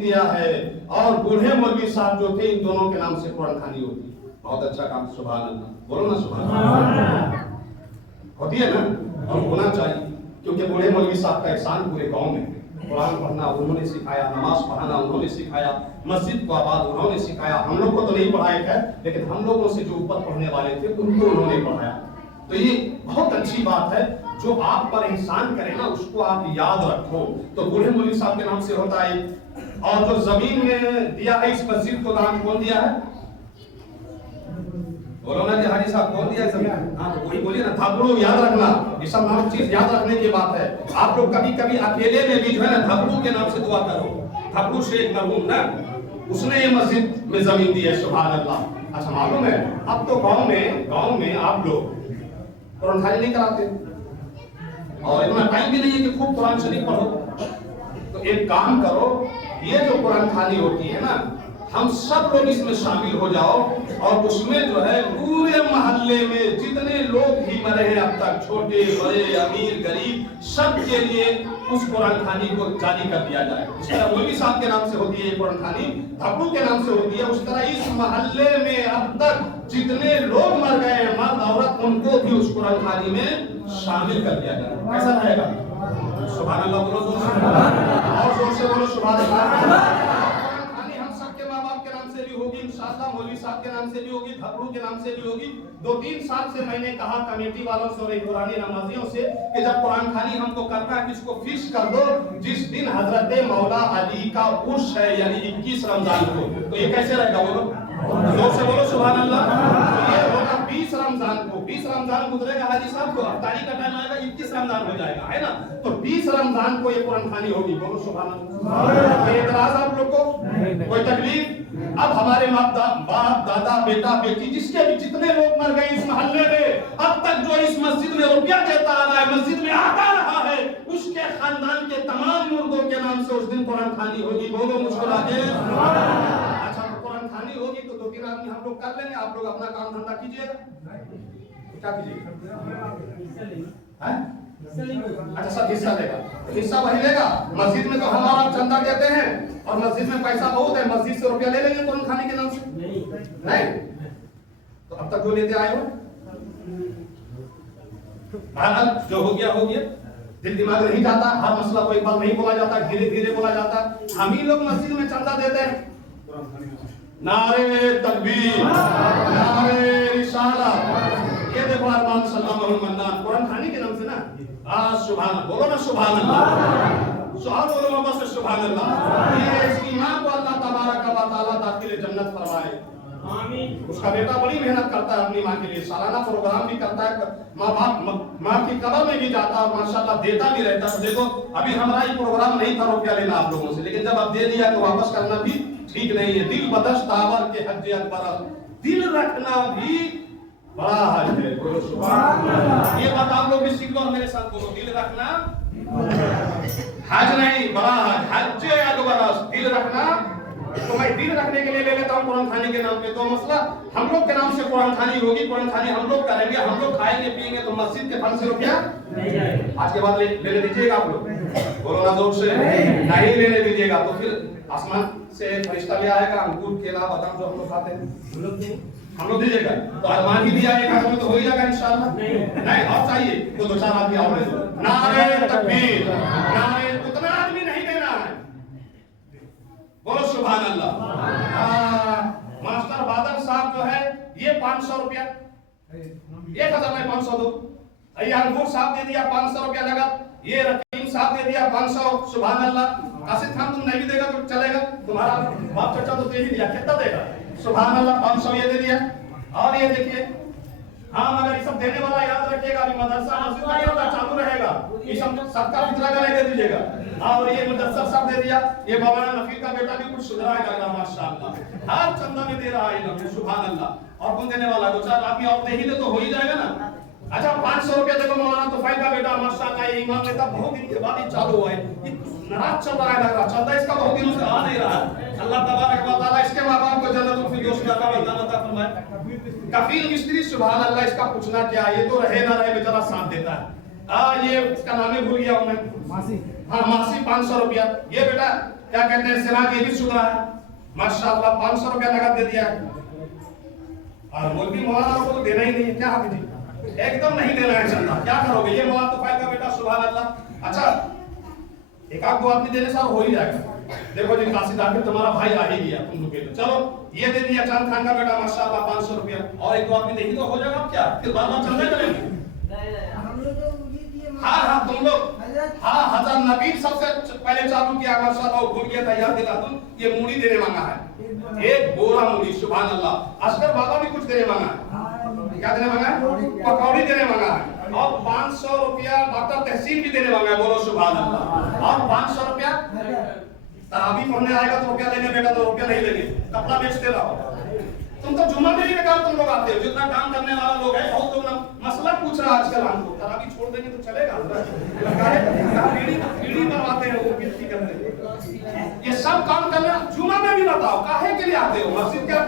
दिया है, और बूढ़े मौलवी साहब जो थे इन दोनों के नाम से कुरान खानी होती। बहुत अच्छा काम, सुभान अल्लाह, बोलो ना सुभान अल्लाह। होती है ना, और होना चाहिए, क्योंकि बूढ़े मौलवी साहब का एहसान पूरे गांव में। कुरान पढ़ना उन्होंने सिखाया, नमाज पढ़ाना उन्होंने सिखाया, मस्जिद को आबाद उन्होंने सिखाया। हम लोग को तो नहीं पढ़ाया है, लेकिन हम लोगों से जो ऊपर पढ़ने वाले थे उनको उन्होंने पढ़ाया। तो ये बहुत अच्छी बात है, जो आप पर एहसान करे ना उसको आप याद रखो। तो बूढ़े मौलवी साहब के नाम से होता है। और जो जमीन में दिया है इस मस्जिद को दान कौन दिया है? बोलो ना जी हाजी साहब, कौन दिया है जमीन? हाँ वही बोलिए ना, धबड़ू याद रखना, ये सब नाम चीज याद रखने की बात है। आप लोग कभी कभी अकेले में भी जो है ना धबड़ू के नाम से दुआ करो। धबड़ू शेख मरहूम ना, उसने ये मस्जिद में जमीन दी है, सुभान अल्लाह। अच्छा मालूम है, अब तो गांव में आप लोग कुरान खानी नहीं कराते, और इतना टाइम भी नहीं है कि खूब कुरान शरीफ पढ़ो। तो एक काम करो, ये जो कुरान खानी होती है ना, हम सब लोग इसमें शामिल हो जाओ, और उसमें जो है पूरे मोहल्ले में जितने लोग भी मरे हैं अब तक, छोटे बड़े अमीर गरीब, सबके लिए उस कुरान खानी को जारी कर दिया जाए। इस तरह मौलवी साहब के नाम से होती है कुरान खानी, धब्बू के नाम से होती है, उस तरह इस मोहल्ले में अब तक जितने लोग मर गए हैं, मर्द औरत, उनको भी उस कुरान खानी में शामिल कर दिया जाए। कैसा रहेगा? सुभान अल्लाह बोलो, और जोर से बोलो सुभान अल्लाह। होगी इंशाअल्लाह, मौलवी साहब के नाम से भी होगी, धबड़ू के नाम से भी होगी। 2-3 साल से मैंने कहा कमेटी वालों से और पुरानी नमाजियों से कि जब कुरान खानी हमको करना है, इसको फिक्स कर दो जिस दिन हजरत मौला अली का उर्स है, यानी 21 रमजान को। तो ये कैसे रहेगा बोलो, जोर से बोलो सुभान अल्लाह। तो ये होगा 20 रमजान को, 20 रमजान गुजरेगा हाजी साहब को, अफ्तारी का टाइम आएगा, 21 रमजान हो जाएगा, है ना। तो 20 रमजान को ये कुरान खानी होगी, बोलो सुभान अल्लाह। कोई एतराज आप लोग को, कोई तकलीफ? अब हमारे बाप दादा बेटा बेटी जिसके भी जितने लोग मर गए इस मोहल्ले में, अब तक जो इस मस्जिद में रुपया देता आ रहा है, मस्जिद में आता रहा है, उसके खानदान के तमाम मुर्दों के नाम से उस दिन कुरान खानी होगी। बोलो मुस्कुरा के। अच्छा तो कुरान खानी होगी तो 2-3 आदमी हम लोग कर लेंगे, आप लोग अपना काम धंधा कीजिएगा। क्या कीजिएगा? अच्छा सब हिस्सा लेगा, हिस्सा वही लेगा। मस्जिद में तो हमारा चंदा देते हैं, और मस्जिद में पैसा बहुत है, मस्जिद से रुपया ले लेंगे कुरान खाने के नाम से? नहीं। तो अब तक जो लेते आए हो, जो हो गया, दिल दिमाग नहीं जाता, हर मसला को एक बार नहीं बोला जाता, धीरे धीरे बोला जाता। हम ही लोग मस्जिद में चंदा देते हैं। नारे तकबीर, नारे रिसालत। ये देखो अरमान सल्लल्लाहु अलैहि वसल्लम कुरान खाने के नाम से ना, सुभान, बोलो ना सुभान अल्लाह, सुभान बोलो बस सुभान अल्लाह। ये इसकी मां को अल्लाह तबारक व तआला दाखिल जन्नत फरमाए, आमीन। उसका बेटा बड़ी मेहनत करता है अपनी मां के लिए, सालाना प्रोग्राम भी करता है, मां की कब्र में भी जाता है, माशाल्लाह देता भी रहता है। देखो अभी हमारा ये प्रोग्राम नहीं था रुपया लेना आप लोगों से, लेकिन जब आप दे दिया तो वापस करना भी ठीक नहीं है। दिल बदश तावर के हज अकबर, दिल रखना भी बड़ा हज है। बोलो सुभान अल्लाह। ये बात आप लोग भी सीख लो और मेरे साथ बोलो, दिल रखना हज नहीं, बड़ा हज अकबर, दिल रखना। तो मैं दिल रखने के लिए ले लेता हूँ कुरान खाने के नाम पे। तो मसला हम लोग के नाम से कुरान खानी होगी, कुरान खानी हम लोग करेंगे, हम लोग खाएंगे पिएंगे, तो मस्जिद के फंड से रुपया आज के बाद ले दीजिएगा आप लोग, बोलो ना जोर से, नहीं लेने दीजिएगा। तो फिर आसमान से फरिश्ता भी आएगा, अंगूर केला बादाम जो हम लोग खाते हैं हम लोग दीजिएगा। तो अरमान भी दिया एक आदमी तो हो ही जाएगा इंशाअल्लाह। नहीं और चाहिए तो 2-4 आदमी और दे दो। नारे तकबीर, नारे, उतना आदमी नहीं देना है, बोलो सुभान अल्लाह। मास्टर बादल साहब जो है ये 500 रुपया, 1000 में 500 दो। ये अंगूर साहब दे दिया 500 रुपया लगा, ये रकीम साहब दे दिया 500, सुभान अल्लाह। कासिद खान तुम नहीं भी देगा तो चलेगा, तुम्हारा बाप चाचा तो दे ही दिया, कितना देगा? सुभान अल्लाह, 500 ये दे दिया। और ये देखिए, हाँ मगर ये सब देने वाला याद रखिएगा, अभी मदरसा मस्जिद का ये चालू रहेगा, ये सब सबका फितरा का नहीं दे दीजिएगा। और ये मुदस्सर साहब दे दिया, ये मौलाना नफीर का बेटा भी कुछ सुधरा है लग रहा माशाअल्लाह, हर चंदा में दे रहा है, सुभान अल्लाह। और कौन देने वाला? 2-4 आदमी और दे ही दे तो हो ही जाएगा ना। अच्छा 500 रुपया देखो मौलाना तोफाइल का बेटा माशाअल्लाह, ये इमाम नेता बहुत दिन के बाद ही चालू हुआ है, नाराज चल रहा है, लग रहा चलता इसका बहुत दिनों से आ नहीं रहा। अल्लाह तबारक व तआला इसके मां बाप को जन्नतुल फिरदौस में अता फरमाए। कफील मिस्त्री सुभान अल्लाह, इसका पूछना क्या, ये तो रहे ना रहे बेचारा साथ देता है। ये इसका नाम ही भूल गया हूं मैं, मासी। हाँ मासी 500 रुपया। ये बेटा क्या कहते हैं सिराज ये भी शुदा है, माशाअल्लाह 500 रुपया नगद दे दिया। और मौलवी मौलाना को तो देना ही नहीं है, क्या हाफिज जी एकदम नहीं देना है चंदा, क्या करोगे? ये मौलाना तो फायदा बेटा सुभान अल्लाह। अच्छा एक आध दो आदमी देने से हो ही जाएगा। देखो जी कासिद आखिर तुम्हारा भाई आ ही गया, तुम रुके तो चलो ये दे दिया चांद खान का बेटा माशाअल्लाह 500 रुपया, और एक दो आदमी देगी तो हो जाएगा। अब क्या फिर बार बार चंदा करेंगे? हाँ हाँ तुम लोग हाँ हजार नबी सबसे पहले चालू किया माशाअल्लाह, भूल गया था याद दिला तुम, ये मूड़ी देने मांगा है, एक बोरा मूड़ी सुभान अल्लाह। असगर बाबा भी कुछ देने मांगा है, क्या देने मांगा है? पकौड़ी देने मांगा है, और 500 रुपया डॉक्टर तहसीन भी देने मांगा है, बोलो सुभान अल्लाह। और 500 रुपया तरावी पढ़ने आएगा तो रुपया लेंगे बेटा, तो रुपया नहीं लेंगे, कपड़ा बेचते रहो। तुम तो जुम्मा में ही बेकार तुम लोग आते हो, जितना काम करने वाला लोग है बहुत लोग ना मसला पूछ रहा आजकल हमको, तरावी छोड़ देंगे तो चलेगा? पीढ़ी बनवाते हैं वो गिनती करते हैं, ये सब काम करने जुम्मा में भी बताओ काहे के लिए आते हो मस्जिद? क्या